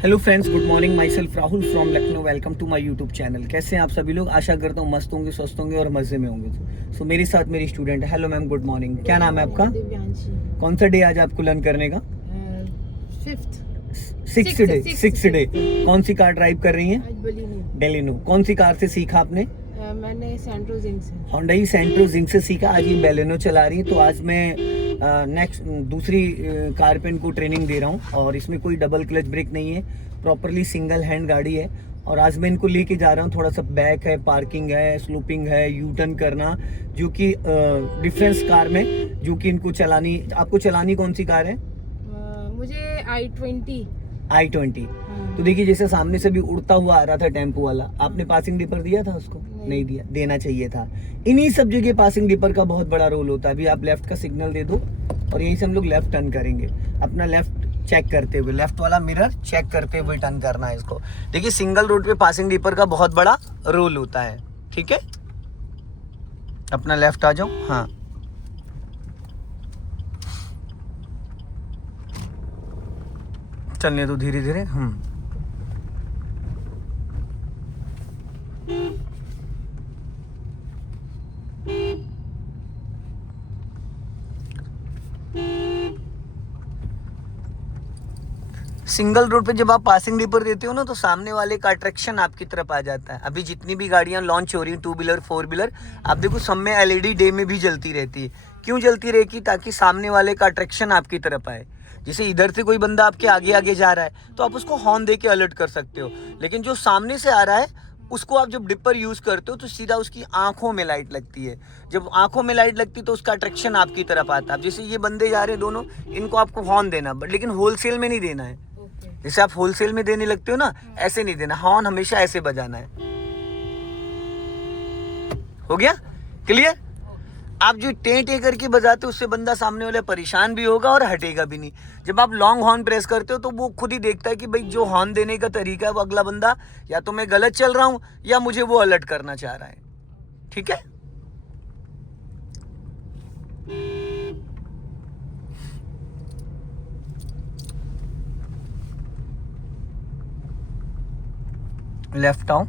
Hello friends, good morning. My self Rahul from Lucknow. Welcome to my YouTube channel. कैसे हैं आप सभी लोग? आशा करता हूँ मस्त होंगे, स्वस्थ होंगे और मज़े में होंगे। सो मेरे साथ मेरी स्टूडेंट है। Hello ma'am, good morning. क्या नाम है आपका? दिव्यांशी। कौन सा डे आज आपको लर्न करने का? Fifth six day. कौन सी कार ड्राइव कर रही हैं? आज बलिनो। बेलिनो। कौन सी कार से सीखा आपने? मैंने सेंट्रो जिंक से। होंडा सेंट्रो जिंक से सीखा। आज ये बेलिनो चला रही है। तो आज मैं नेक्स्ट दूसरी कार पे इनको ट्रेनिंग दे रहा हूँ और इसमें कोई डबल क्लच ब्रेक नहीं है, प्रॉपरली सिंगल हैंड गाड़ी है। और आज मैं इनको लेके जा रहा हूँ। थोड़ा सा बैक है, पार्किंग है, स्लूपिंग है, यू टर्न करना, जो कि डिफरेंस कार में जो कि इनको चलानी। आपको चलानी कौन सी कार है? मुझे i20। तो देखिए, जैसे सामने से भी उड़ता हुआ आ रहा था टेम्पो वाला, आपने पासिंग डिपर दिया था उसको? नहीं दिया, देना चाहिए था। इन्हीं सब जगह पासिंग डिपर का बहुत बड़ा रोल होता है। अभी आप लेफ्ट का सिग्नल दे दो और यहीं से हम लोग लेफ्ट टर्न करेंगे। अपना लेफ्ट चेक करते हुए, लेफ्ट वाला मिरर चेक करते हुए टर्न करना है इसको। देखिए, सिंगल रोड पे पासिंग डिपर का बहुत बड़ा रोल होता है। ठीक है, अपना लेफ्ट आ जाओ। हाँ, चलने दो धीरे धीरे। सिंगल रोड पे जब आप पासिंग डिपर देते हो ना, तो सामने वाले का अट्रैक्शन आपकी तरफ आ जाता है। अभी जितनी भी गाड़ियां लॉन्च हो रही हैं, 2 व्हीलर 4 व्हीलर, आप देखो सब में एलईडी डे में भी जलती रहती है। क्यों जलती रहेगी? ताकि सामने वाले का अट्रैक्शन आपकी तरफ आए। जैसे इधर से कोई बंदा आपके आगे आगे जा रहा है तो आप उसको हॉर्न दे के अलर्ट कर सकते हो, लेकिन जो सामने से आ रहा है उसको आप जब डिपर यूज करते हो तो सीधा उसकी आंखों में लाइट लगती है। जब आंखों में लाइट लगती है तो उसका अट्रैक्शन आपकी तरफ आता है। जैसे ये बंदे जा रहे हैं दोनों, इनको आपको हॉर्न देना, बट लेकिन होलसेल में नहीं देना है। जैसे आप होलसेल में देने लगते हो ना, ऐसे नहीं देना। हॉर्न हमेशा ऐसे बजाना है। हो गया क्लियर? आप जो टे टे करके बजाते हो उससे बंदा सामने वाला परेशान भी होगा और हटेगा भी नहीं। जब आप लॉन्ग हॉर्न प्रेस करते हो तो वो खुद ही देखता है कि भाई जो हॉर्न देने का तरीका है वो अगला बंदा या तो मैं गलत चल रहा हूं या मुझे वो अलर्ट करना चाह रहा है। ठीक है, लेफ्ट आओ।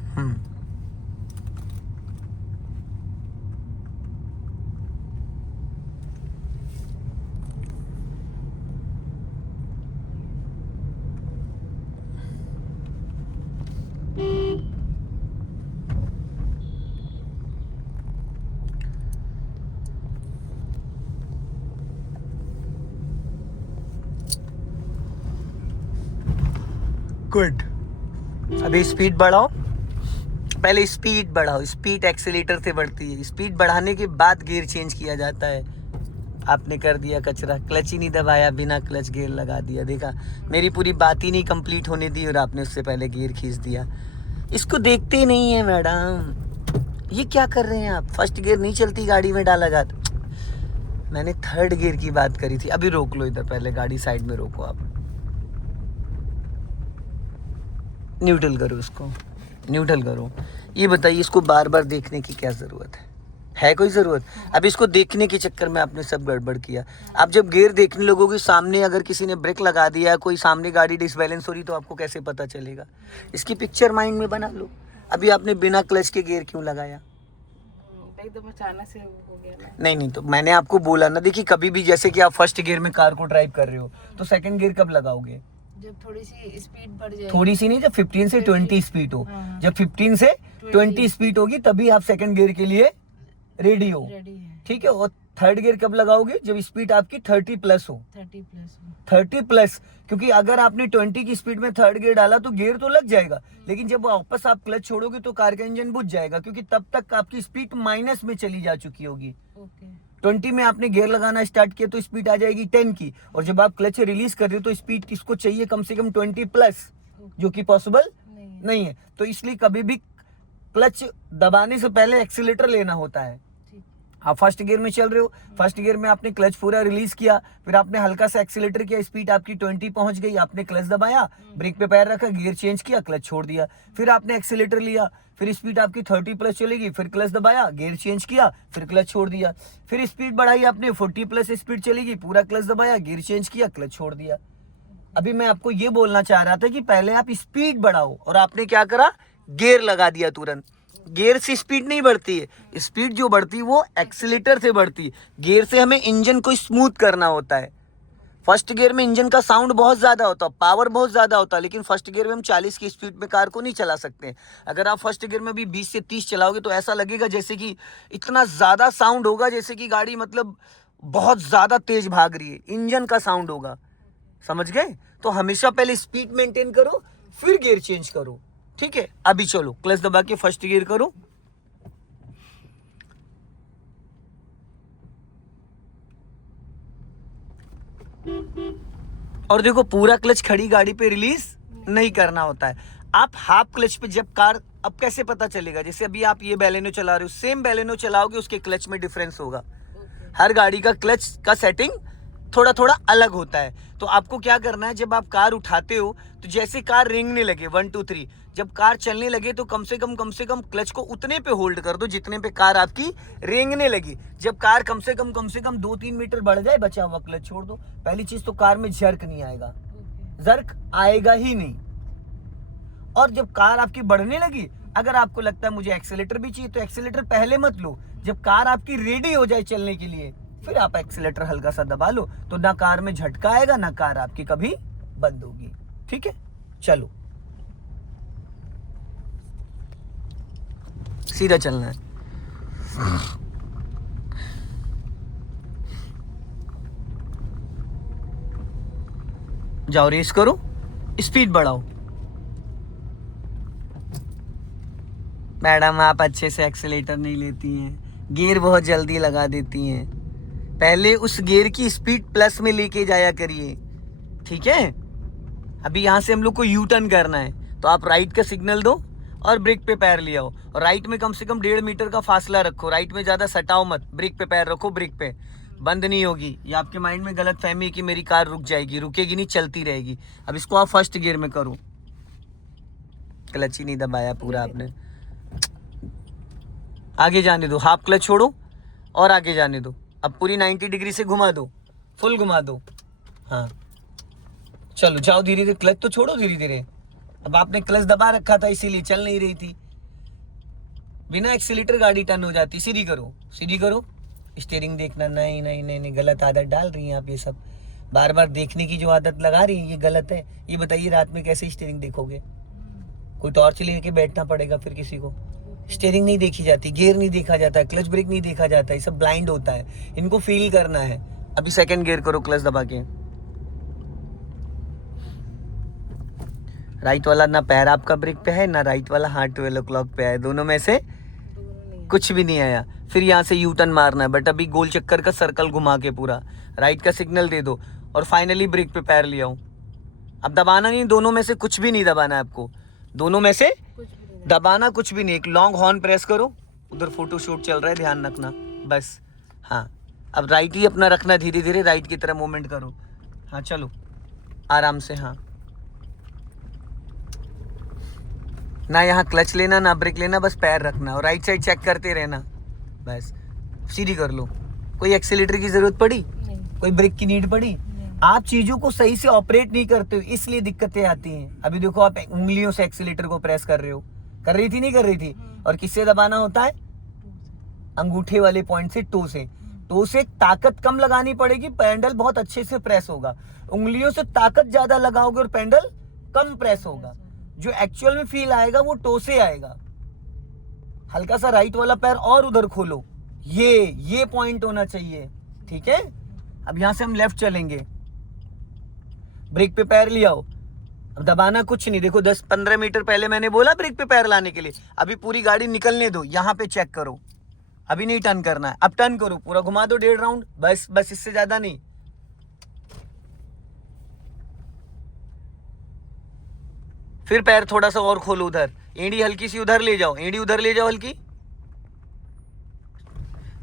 गुड। अभी स्पीड बढ़ाओ। पहले स्पीड बढ़ाओ। स्पीड एक्सीलेटर से बढ़ती है। स्पीड बढ़ाने के बाद गियर चेंज किया जाता है। आपने कर दिया कचरा, क्लच ही नहीं दबाया, बिना क्लच गियर लगा दिया। देखा, मेरी पूरी बात ही नहीं कंप्लीट होने दी और आपने उससे पहले गियर खींच दिया। इसको देखते ही नहीं है मैडम। ये क्या कर रहे हैं आप? फर्स्ट गियर नहीं चलती गाड़ी में डाला जाता। मैंने थर्ड गियर की बात करी थी। अभी रोक लो इधर, पहले गाड़ी साइड में रोको। आप न्यूट्रल करो उसको, न्यूट्रल करो। ये बताइए, इसको बार बार देखने की क्या ज़रूरत है कोई ज़रूरत? अब इसको देखने के चक्कर में आपने सब गड़बड़ किया। आप जब गियर देखने लगोगे, सामने अगर किसी ने ब्रेक लगा दिया, कोई सामने गाड़ी डिसबैलेंस हो रही, तो आपको कैसे पता चलेगा? इसकी पिक्चर माइंड में बना लो। अभी आपने बिना क्लच के गियर क्यों लगाया? एकदम अचानक से हो गया ना। नहीं, तो मैंने आपको बोला ना। देखिए, कभी भी जैसे कि आप फर्स्ट गियर में कार को ड्राइव कर रहे हो तो सेकंड गियर कब लगाओगे? जब थोड़ी सी स्पीड बढ़ जाए। थोड़ी सी नहीं, जब 15 से 20 स्पीड हो। जब 15 से 20 स्पीड होगी तभी आप सेकंड गियर के लिए रेडी हो। ठीक है। और थर्ड गियर कब लगाओगे? जब स्पीड आपकी 30 प्लस हो। 30 प्लस, क्योंकि अगर आपने 20 की स्पीड में थर्ड गियर डाला तो गियर तो लग जाएगा, लेकिन जब वापस आप क्लच छोड़ोगे तो कार का इंजन बुझ जाएगा, क्योंकि तब तक आपकी स्पीड माइनस में चली जा चुकी होगी। 20 में आपने गियर लगाना स्टार्ट किया तो स्पीड आ जाएगी 10 की, और जब आप क्लच रिलीज कर रहे हो तो स्पीड इसको चाहिए कम से कम 20 प्लस, जो कि पॉसिबल नहीं है। तो इसलिए कभी भी क्लच दबाने से पहले एक्सीलेटर लेना होता है। आप फर्स्ट गियर में चल रहे हो, फर्स्ट गियर में आपने क्लच पूरा रिलीज किया, फिर आपने हल्का सा एक्सीलेटर किया, स्पीड आपकी 20 पहुंच गई, आपने क्लच दबाया, ब्रेक पे पैर रखा, गियर चेंज किया, क्लच छोड़ दिया, फिर आपने एक्सीलेटर लिया, फिर स्पीड आपकी 30 प्लस चलेगी, फिर क्लच दबाया, गियर चेंज किया, फिर क्लच छोड़ दिया, फिर स्पीड बढ़ाई आपने, 40 प्लस स्पीड चलेगी, पूरा क्लच दबाया, गियर चेंज किया, क्लच छोड़ दिया। अभी मैं आपको ये बोलना चाह रहा था कि पहले आप स्पीड बढ़ाओ और आपने क्या करा, गियर लगा दिया तुरंत। गियर से स्पीड नहीं बढ़ती है, स्पीड जो बढ़ती है वो एक्सीलेटर से बढ़ती है। गियर से हमें इंजन को स्मूथ करना होता है। फर्स्ट गियर में इंजन का साउंड बहुत ज़्यादा होता है, पावर बहुत ज़्यादा होता है, लेकिन फर्स्ट गियर में हम 40 की स्पीड में कार को नहीं चला सकते। अगर आप फर्स्ट गियर में भी 20 से 30 चलाओगे तो ऐसा लगेगा जैसे कि इतना ज़्यादा साउंड होगा, जैसे कि गाड़ी मतलब बहुत ज़्यादा तेज भाग रही है, इंजन का साउंड होगा। समझ गए? तो हमेशा पहले स्पीड मेंटेन करो, फिर गियर चेंज करो। ठीक है, अभी चलो क्लच दबा के फर्स्ट गियर करो। और देखो, पूरा क्लच खड़ी गाड़ी पे रिलीज नहीं करना होता है। आप हाफ क्लच पे जब कार, अब कैसे पता चलेगा, जैसे अभी आप ये बैलेनो चला रहे हो, सेम बैलेनो चलाओगे उसके क्लच में डिफरेंस होगा। हर गाड़ी का क्लच का सेटिंग थोड़ा थोड़ा अलग होता है। तो आपको क्या करना है, जब आप कार उठाते हो तो जैसे कार रेंगने लगे 1 2 3, जब कार चलने लगे तो कम से कम क्लच को उतने पे होल्ड कर दो जितने पे कार आपकी रेंगने लगी। जब कार कम से कम 2-3 मीटर बढ़ जाए, बचा हुआ क्लच छोड़ दो। पहली चीज तो कार में जर्क नहीं आएगा, जर्क आएगा ही नहीं। और जब कार आपकी बढ़ने लगी, अगर आपको लगता है मुझे एक्सीलेटर भी चाहिए, तो एक्सीलेटर पहले मत लो। जब कार आपकी रेडी हो जाए चलने के लिए, फिर आप एक्सीलेटर हल्का सा दबा लो, तो ना कार में झटका आएगा, ना कार आपकी कभी बंद होगी। ठीक है, चलो सीधा चलना है। जाओ रेस करो, स्पीड बढ़ाओ। मैडम आप अच्छे से एक्सीलेटर नहीं लेती हैं, गियर बहुत जल्दी लगा देती हैं। पहले उस गियर की स्पीड प्लस में लेके जाया करिए। ठीक है, अभी यहाँ से हम लोग को यू टर्न करना है, तो आप राइट का सिग्नल दो और ब्रेक पे पैर ले आओ। और राइट में कम से कम 1.5 मीटर का फासला रखो, राइट में ज़्यादा सटाओ मत, ब्रेक पे पैर रखो, ब्रेक पे बंद नहीं होगी। ये आपके माइंड में गलत फहमी है कि मेरी कार रुक जाएगी, रुकेगी नहीं, चलती रहेगी। अब इसको आप फर्स्ट गियर में करो। क्लच ही नहीं दबाया पूरा आपने, आगे जाने दो, हाफ क्लच छोड़ो और आगे जाने दो। अब पूरी 90 डिग्री से घुमा दो, फुल घुमा दो। हाँ चलो जाओ, धीरे धीरे, क्लच तो छोड़ो धीरे धीरे। अब आपने क्लच दबा रखा था इसीलिए चल नहीं रही थी। बिना एक्सीलेटर गाड़ी टर्न हो जाती। सीधी करो, सीधी करो। स्टीयरिंग देखना, नहीं नहीं नहीं नहीं, गलत आदत डाल रही हैं आप। ये सब बार बार देखने की जो आदत लगा रही है, ये गलत है। ये बताइए रात में कैसे स्टीयरिंग देखोगे? कोई टॉर्च लेके बैठना पड़ेगा फिर किसी को। स्टीयरिंग नहीं देखी जाती, गियर नहीं देखा जाता, क्लच ब्रेक नहीं देखा जाता, ये सब ब्लाइंड होता है, इनको फील करना है। अभी सेकंड गियर करो क्लच दबा के। राइट वाला ना पैर आपका ब्रेक पे है, ना राइट वाला हाथ 12 o'clock पे है, दोनों में से कुछ भी नहीं आया। फिर यहाँ से यू टर्न मारना है, बट अभी गोल चक्कर का सर्कल घुमा के पूरा राइट का सिग्नल दे दो और फाइनली ब्रेक पे पैर ले आओ। अब दबाना नहीं, दोनों में से कुछ भी नहीं दबाना है आपको, दोनों में से दबाना कुछ भी नहीं। एक लॉन्ग हॉर्न प्रेस करो, उधर फोटो शूट चल रहा है, ध्यान रखना बस। हाँ अब राइट ही अपना रखना, धीरे धीरे राइट की तरफ मूवमेंट करो। हाँ चलो आराम से। हाँ ना यहाँ क्लच लेना ना ब्रेक लेना, बस पैर रखना और राइट साइड चेक करते रहना बस। सीधी कर लो। कोई एक्सीलेटर की जरूरत पड़ी? नहीं। कोई ब्रेक की नीड पड़ी? आप चीजों को सही से ऑपरेट नहीं करते हो, इसलिए दिक्कतें आती हैं। अभी देखो आप उंगलियों से एक्सीलेटर को प्रेस कर रहे हो, कर रही थी नहीं कर रही थी? और किससे दबाना होता है? अंगूठे वाले पॉइंट से, टो से। टो से ताकत कम लगानी पड़ेगी, पैडल बहुत अच्छे से प्रेस होगा। उंगलियों से ताकत ज्यादा लगाओगे और पैडल कम प्रेस होगा। जो एक्चुअल में फील आएगा वो टो से आएगा। हल्का सा राइट वाला पैर और उधर खोलो, ये पॉइंट होना चाहिए। ठीक है, अब यहां से हम लेफ्ट चलेंगे। ब्रेक पे पैर ले आओ। अब दबाना कुछ नहीं। देखो 10-15 मीटर पहले मैंने बोला ब्रेक पे पैर लाने के लिए। अभी पूरी गाड़ी निकलने दो, यहाँ पे चेक करो। अभी नहीं टर्न करना है, अब टर्न करो, पूरा घुमा दो 1.5 राउंड, बस बस, इससे ज्यादा नहीं। फिर पैर थोड़ा सा और खोलो, उधर एड़ी हल्की सी उधर ले जाओ, एड़ी उधर ले जाओ हल्की।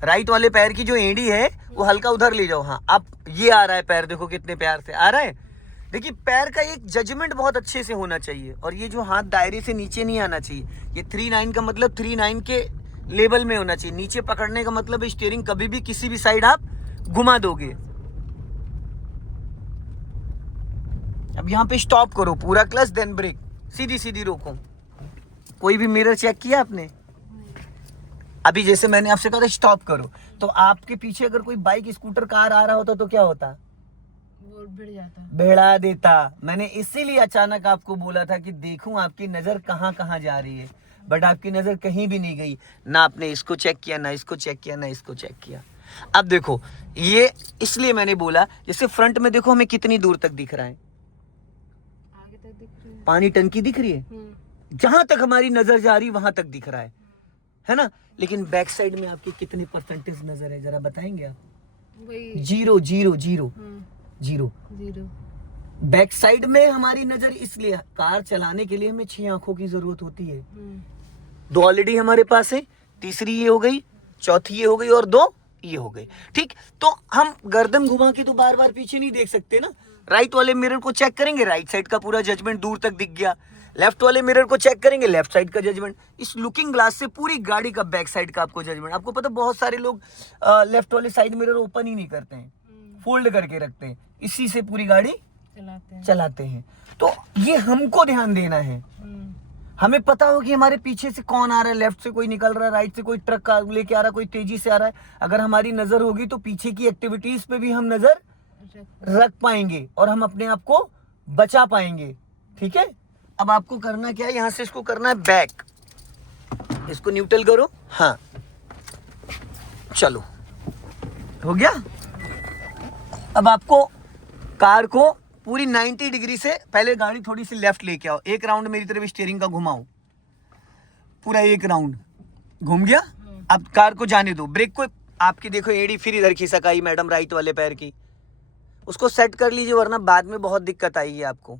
राइट वाले पैर की जो एड़ी है वो हल्का उधर ले जाओ। हाँ अब ये आ रहा है पैर, देखो कितने प्यार से आ रहा है। देखिए पैर का एक जजमेंट बहुत अच्छे से होना चाहिए, और ये जो हाथ दायरे से नीचे नहीं आना चाहिए। ये 3-9 का मतलब 3-9 के लेवल में होना चाहिए। नीचे पकड़ने का मतलब स्टीयरिंग कभी भी किसी भी साइड आप घुमा दोगे। अब यहाँ पे स्टॉप करो, पूरा क्लच देन ब्रेक, सीधी सीधी रोको। कोई भी मिरर चेक किया आपने? अभी जैसे मैंने आपसे कहा था स्टॉप करो, तो आपके पीछे अगर कोई बाइक स्कूटर कार आ रहा होता तो क्या होता? वो भिड़ जाता। भिड़ा देता। मैंने इसीलिए अचानक आपको बोला था कि देखूं आपकी नजर कहाँ कहाँ जा रही है, बट आपकी नजर कहीं भी नहीं गई। ना आपने इसको चेक किया, ना इसको चेक किया, ना इसको चेक किया। अब देखो, ये इसलिए मैंने बोला, जैसे फ्रंट में देखो हमें कितनी दूर तक दिख रहा है, आगे तक दिख रही है। पानी टंकी दिख रही है, जहां तक हमारी नजर जा रही वहां तक दिख रहा है ना। लेकिन बैक साइड में आपकी कितनी परसेंटेज नजर है, जरा बताएंगे आप? वही 0 0 0 0। 0। बैक साइड में हमारी नजर, इसलिए कार चलाने के लिए हमें 6 आंखों की जरूरत होती है। 2 ऑलरेडी हमारे पास है, तीसरी ये हो गई, चौथी ये हो गई और 2 ये हो गई। ठीक, तो हम गर्दन घुमा के तो बार बार पीछे नहीं देख सकते ना। राइट वाले मिरर को चेक करेंगे, राइट साइड का पूरा जजमेंट दूर तक दिख गया। लेफ्ट वाले मिरर को चेक करेंगे, लेफ्ट साइड का जजमेंट। इस लुकिंग ग्लास से पूरी गाड़ी का बैक साइड का आपको जजमेंट। आपको पता बहुत सारे लोग लेफ्ट वाले साइड मिरर ओपन ही नहीं करते हैं, फोल्ड करके रखते हैं, इसी से पूरी गाड़ी चलाते हैं। तो ये हमको ध्यान देना है। हमें पता हो कि हमारे पीछे से कौन आ रहा है, लेफ्ट से कोई निकल रहा है, राइट से कोई ट्रक लेके आ रहा है, कोई तेजी से आ रहा है। अगर हमारी नजर होगी तो पीछे की एक्टिविटीज पे भी हम नजर रख पाएंगे और हम अपने आप को बचा पाएंगे। ठीक है, अब आपको करना क्या है, यहां से इसको करना है बैक, इसको न्यूट्रल करो। हाँ, चलो, हो गया। अब आपको कार को पूरी 90 डिग्री से, पहले गाड़ी थोड़ी सी लेफ्ट लेके आओ, एक राउंड मेरी तरफ स्टीयरिंग का घुमाओ, पूरा एक राउंड घूम गया। अब कार को जाने दो, ब्रेक को आपकी देखो एड़ी फिर इधर खिसकाई मैडम, राइट वाले पैर की, उसको सेट कर लीजिए, वरना बाद में बहुत दिक्कत आएगी आपको।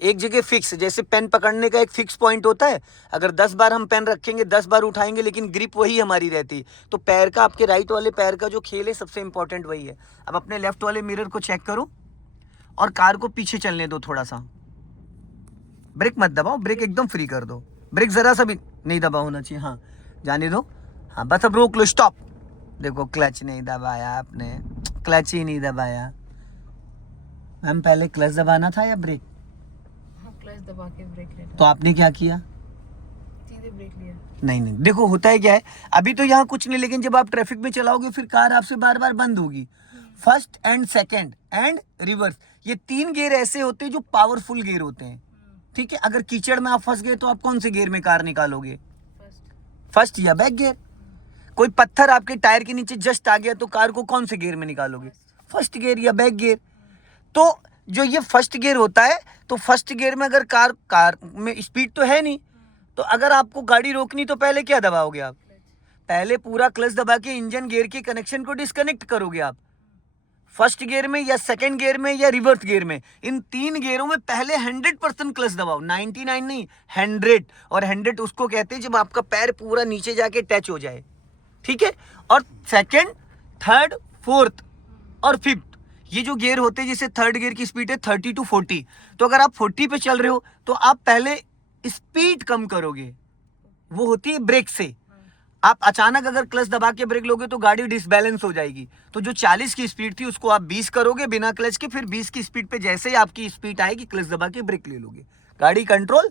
एक जगह फिक्स, जैसे पेन पकड़ने का एक फिक्स पॉइंट होता है, अगर 10 बार हम पेन रखेंगे, 10 बार उठाएंगे, लेकिन ग्रिप वही हमारी रहती। तो पैर का, आपके राइट वाले पैर का जो खेल है सबसे इंपॉर्टेंट वही है। अब अपने लेफ्ट वाले मिरर को चेक करो और कार को पीछे चलने दो थोड़ा सा। ब्रेक मत दबाओ, ब्रेक एकदम फ्री कर दो, ब्रेक जरा सा भी नहीं दबा होना चाहिए। हाँ, जाने दो। हाँ, बस अब रोक लो, स्टॉप। देखो क्लच नहीं दबाया आपने, क्लच ही नहीं दबाया। मैम पहले क्लच दबाना था या ब्रेक? क्लच दबा के ब्रेक लेना। तो आपने क्या किया? सीधे ब्रेक लिया। नहीं, देखो होता है क्या है, अभी तो यहाँ कुछ नहीं, लेकिन जब आप ट्रैफिक में चलाओगे फिर कार आपसे बार बार बंद होगी। First and second and reverse, ये 3 गियर ऐसे होते हैं जो पावरफुल गियर होते हैं। ठीक है, अगर कीचड़ में आप फंस गए तो आप कौन से गियर में कार निकालोगे? फर्स्ट या बैक गियर। कोई पत्थर आपके टायर के नीचे जस्ट आ गया तो कार को कौन से गियर में निकालोगे? फर्स्ट गियर या बैक गियर। तो जो ये फर्स्ट गियर होता है, तो फर्स्ट गियर में अगर कार में स्पीड तो है नहीं, तो अगर आपको गाड़ी रोकनी तो पहले क्या दबाओगे आप? पहले पूरा क्लच दबा के इंजन गियर के कनेक्शन को डिस्कनेक्ट करोगे आप। फर्स्ट गियर में या सेकंड गियर में या रिवर्स गियर में, इन 3 गियरों में पहले 100% क्लच दबाओ, 99 नहीं 100। और 100 उसको कहते हैं जब आपका पैर पूरा नीचे जाके टच हो जाए। ठीक है, और सेकंड, थर्ड, फोर्थ और फिफ्थ, ये जो गियर होते हैं, जैसे थर्ड गियर की स्पीड है 30 to 40, तो अगर आप 40 पे चल रहे हो तो आप पहले स्पीड कम करोगे, वो होती है ब्रेक से। आप अचानक अगर क्लच दबा के ब्रेक लोगे तो गाड़ी डिसबैलेंस हो जाएगी। तो जो 40 की स्पीड थी उसको आप 20 करोगे बिना क्लच के, फिर 20 की स्पीड पे जैसे ही आपकी स्पीड आएगी क्लच दबा के ब्रेक ले लोगे, गाड़ी कंट्रोल।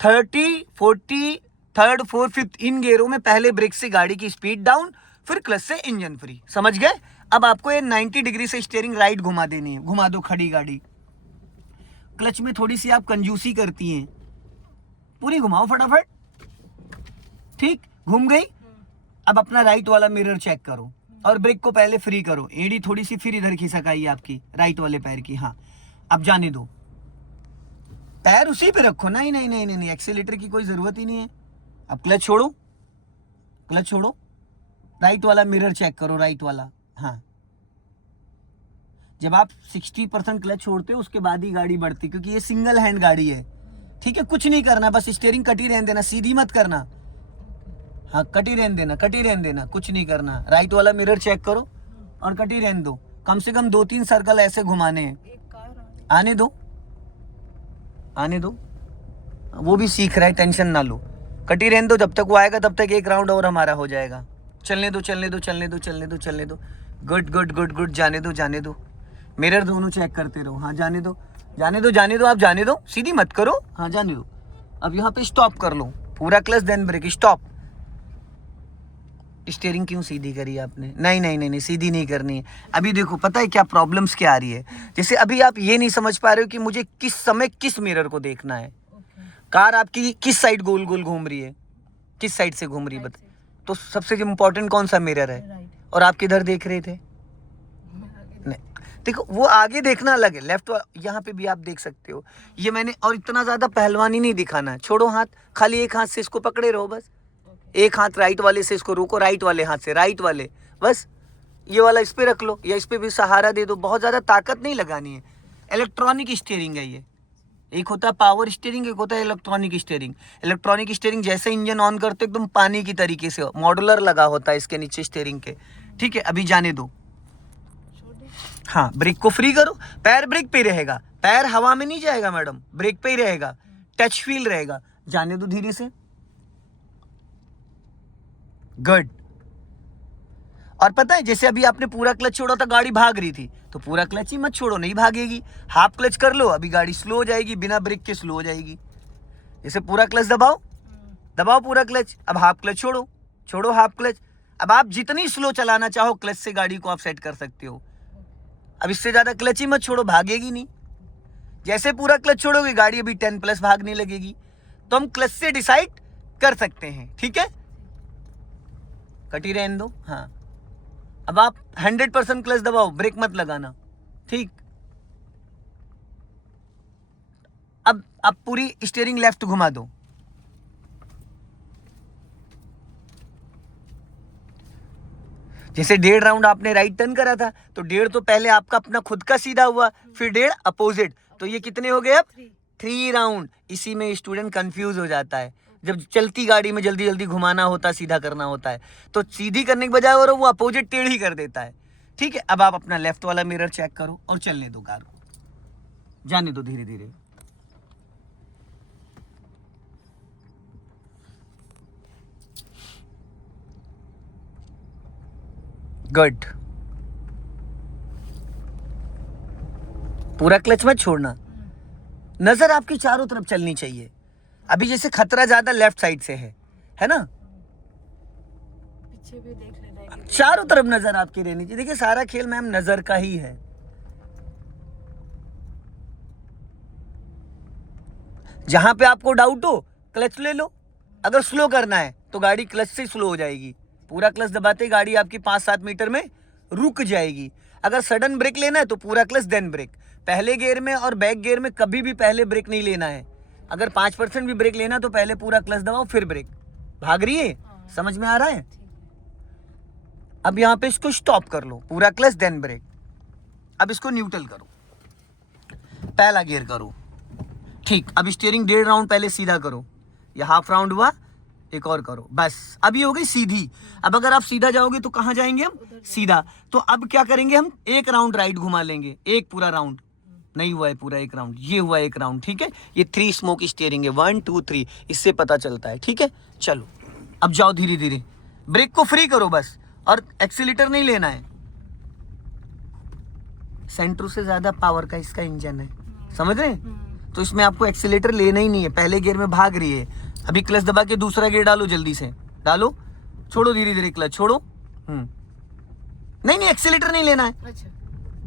30, 40, थर्ड, फोर्थ, फिफ्थ, इन गियरों में पहले ब्रेक से गाड़ी की स्पीड डाउन, फिर क्लच से इंजन फ्री। समझ गए? अब आपको ये 90 डिग्री से स्टीयरिंग राइट घुमा देनी है, घुमा दो खड़ी गाड़ी। क्लच में थोड़ी सी आप कंजूसी करती हैं, पूरी घुमाओ फटाफट। ठीक, घूम गई। अब अपना राइट वाला मिरर चेक करो और ब्रेक को पहले फ्री करो, एड़ी थोड़ी सी फिर इधर खिसकाई आपकी राइट वाले पैर की। हाँ, अब जाने दो, पैर उसी पे रखो। नहीं नहीं नहीं नहीं, एक्सीलेटर की कोई जरूरत ही नहीं है। अब क्लच छोड़ो, क्लच छोड़ो, राइट वाला मिरर चेक करो, राइट वाला। हाँ, जब आप 60% क्लच छोड़ते हो उसके बाद ही गाड़ी बढ़ती, क्योंकि ये सिंगल हैंड गाड़ी है। ठीक है, कुछ नहीं करना, बस स्टीयरिंग कटी रहने देना, सीधी मत करना। हाँ, कटी रहने देना, कटी रहने देना, कुछ नहीं करना। राइट वाला मिरर चेक करो और कटी रहने दो। कम से कम 2-3 सर्कल ऐसे घुमाने हैं। आने दो, आने दो, वो भी सीख रहा है, टेंशन ना लो। कटी रहने दो, जब तक वो आएगा तब तक एक राउंड और हमारा हो जाएगा। चलने दो, चलने दो, चलने दो, चलने दो, चलने दो। गुड गुड गुड गुड, जाने दो, जाने दो। मिरर दोनों चेक करते रहो। हाँ, जाने दो। जाने दो, आप जाने दो, सीधी मत करो, हाँ जाने दो। अब यहाँ पे स्टॉप कर लो, पूरा clutch then brake, stop. Steering क्यों सीधी करी आपने? नहीं, सीधी नहीं करनी है। अभी देखो पता है क्या प्रॉब्लम्स क्या आ रही है, जैसे अभी आप ये नहीं समझ पा रहे हो कि मुझे किस समय किस मिरर को देखना है। कार आपकी किस साइड गोल गोल घूम रही है, किस साइड से घूम रही है बता। तो सबसे इम्पोर्टेंट कौन सा मिरर है? और आप किधर देख रहे थे? नहीं, देखो वो आगे देखना अलग है, लेफ्ट यहाँ पे भी आप देख सकते हो। ये मैंने, और इतना ज्यादा पहलवानी नहीं दिखाना, छोड़ो हाथ, खाली एक हाथ से इसको पकड़े रहो बस। एक हाथ राइट वाले से इसको रोको, राइट वाले हाथ से, राइट वाले बस। ये वाला इस पे रख लो या इस पे भी सहारा दे दो, बहुत ज्यादा ताकत नहीं लगानी है। इलेक्ट्रॉनिक स्टीयरिंग है ये, एक होता है पावर स्टीयरिंग, एक होता है इलेक्ट्रॉनिक स्टीयरिंग। इलेक्ट्रॉनिक स्टीयरिंग जैसे इंजन ऑन करते एकदम पानी की तरीके से, मॉड्यूलर लगा होता है इसके नीचे स्टीयरिंग के, ठीक है। अभी जाने दो, हाँ ब्रेक को फ्री करो, पैर ब्रेक पे रहेगा, पैर हवा में नहीं जाएगा मैडम, ब्रेक पे ही रहेगा, टच फील रहेगा। जाने दो धीरे से, गुड। और पता है जैसे अभी आपने पूरा क्लच छोड़ा था, गाड़ी भाग रही थी, तो पूरा क्लच ही मत छोड़ो, नहीं भागेगी। हाफ क्लच कर लो, अभी गाड़ी स्लो हो जाएगी, बिना ब्रेक के स्लो हो जाएगी। जैसे पूरा क्लच दबाओ, दबाओ पूरा क्लच, अब हाफ क्लच छोड़ो, छोड़ो हाफ क्लच। अब आप जितनी स्लो चलाना चाहो क्लच से गाड़ी को आप सेट कर सकते हो। अब इससे ज्यादा क्लच ही मत छोड़ो, भागेगी नहीं। जैसे पूरा क्लच छोड़ोगे गाड़ी अभी 10+ भागने लगेगी। तो हम क्लच से डिसाइड कर सकते हैं, ठीक है। कटी रहने दो, हाँ। अब आप 100% क्लच दबाओ, ब्रेक मत लगाना, ठीक। अब आप पूरी स्टीयरिंग लेफ्ट घुमा दो, जैसे 1.5 राउंड आपने राइट टर्न करा था, तो 1.5 तो पहले आपका अपना खुद का सीधा हुआ, फिर 1.5 अपोजिट, तो ये कितने हो गए अब? 3 राउंड। इसी में स्टूडेंट कंफ्यूज हो जाता है, जब चलती गाड़ी में जल्दी जल्दी घुमाना होता है, सीधा करना होता है, तो सीधी करने के बजाय वो अपोजिट टेढ़ी कर देता है, ठीक है। अब आप अपना लेफ्ट वाला मिरर चेक करो और चलने दो कार को, जाने दो धीरे धीरे। गुड, पूरा क्लच मत छोड़ना, नजर आपकी चारों तरफ चलनी चाहिए। अभी जैसे खतरा ज्यादा लेफ्ट साइड से है ना, पीछे भी देख लेना है, चारों तरफ नजर आपकी रहनी चाहिए। देखिए सारा खेल मैम नजर का ही है। जहां पे आपको डाउट हो क्लच ले लो, अगर स्लो करना है तो गाड़ी क्लच से स्लो हो जाएगी, पूरा क्लच दबाते गाड़ी आपकी 5-7 मीटर में रुक जाएगी। अगर सडन ब्रेक लेना है तो पूरा क्लच देन ब्रेक। पहले गियर में और बैक गियर में कभी भी पहले ब्रेक नहीं लेना है। अगर 5% भी ब्रेक लेना तो पहले पूरा क्लच दबाओ फिर ब्रेक। भाग रही है, समझ में आ रहा है? अब यहाँ पे इसको स्टॉप कर लो, पूरा क्लच देन ब्रेक। अब इसको न्यूट्रल करो, पहला गियर करो, ठीक। अब स्टीयरिंग 1.5 राउंड पहले सीधा करो, ये हाफ राउंड हुआ, एक और करो, बस। अब ये हो गई सीधी। अब अगर आप सीधा जाओगे तो कहाँ जाएंगे हम? सीधा। तो अब क्या करेंगे हम? 1 राउंड राइट घुमा लेंगे, एक पूरा राउंड नहीं हुआ है, पूरा 1 राउंड, ये हुआ 1 राउंड, ठीक है। ये 3 स्मोक स्टीयरिंग है, 1 2 3, इससे पता चलता है, ठीक है। चलो अब जाओ धीरे धीरे, ब्रेक को फ्री करो बस, और एक्सीलेटर नहीं लेना है। सेंट्रो से ज्यादा पावर का इसका इंजन है, समझ रहे हैं? तो इसमें आपको एक्सीलेटर लेना ही नहीं है। पहले गियर में भाग रही है, अभी क्लच दबा के दूसरा गियर डालो, जल्दी से डालो, छोड़ो धीरे धीरे क्लच, छोड़ो। नहीं एक्सीलेटर नहीं लेना है। अच्छा,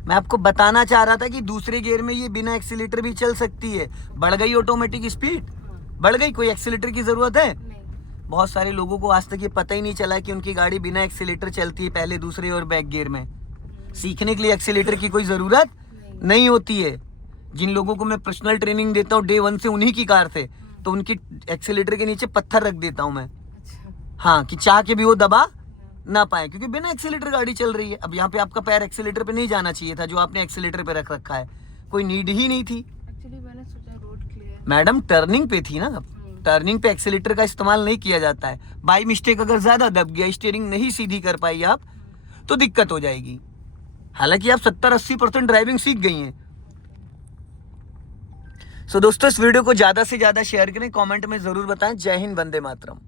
मैं आपको बताना चाह रहा था कि दूसरे गियर में ये बिना एक्सीलेटर भी चल सकती है। बढ़ गई ऑटोमेटिक स्पीड, बढ़ गई, कोई एक्सीलेटर की जरूरत है? नहीं। बहुत सारे लोगों को आज तक ये पता ही नहीं चला कि उनकी गाड़ी बिना एक्सीलेटर चलती है, पहले दूसरे और बैक गियर में। सीखने के लिए एक्सीलेटर की कोई जरूरत नहीं होती है। जिन लोगों को मैं पर्सनल ट्रेनिंग देता हूँ डे 1 से, उन्हीं की कार से, तो उनकी एक्सीलेटर के नीचे पत्थर रख देता हूँ मैं, अच्छा, हाँ, कि चाह के भी वो दबा ना पाए, क्योंकि बिना एक्सीलेटर गाड़ी चल रही है। अब यहाँ पे आपका पैर एक्सीलेटर पे नहीं जाना चाहिए था, जो आपने एक्सीलेटर पे रख रखा है, कोई नीड ही नहीं थी। एक्चुअली मैंने सोचा रोड क्लियर। मैडम टर्निंग पे थी ना, टर्निंग पे एक्सीलेटर का इस्तेमाल नहीं किया जाता है। बाई मिस्टेक अगर ज्यादा दब गया, स्टीयरिंग नहीं सीधी कर पाई आप, तो दिक्कत हो जाएगी। हालांकि आप 70-80% ड्राइविंग सीख गई हैं। सो दोस्तों, इस वीडियो को ज्यादा से ज्यादा शेयर करें, कमेंट में जरूर बताएं। जय हिंद, वंदे मातरम।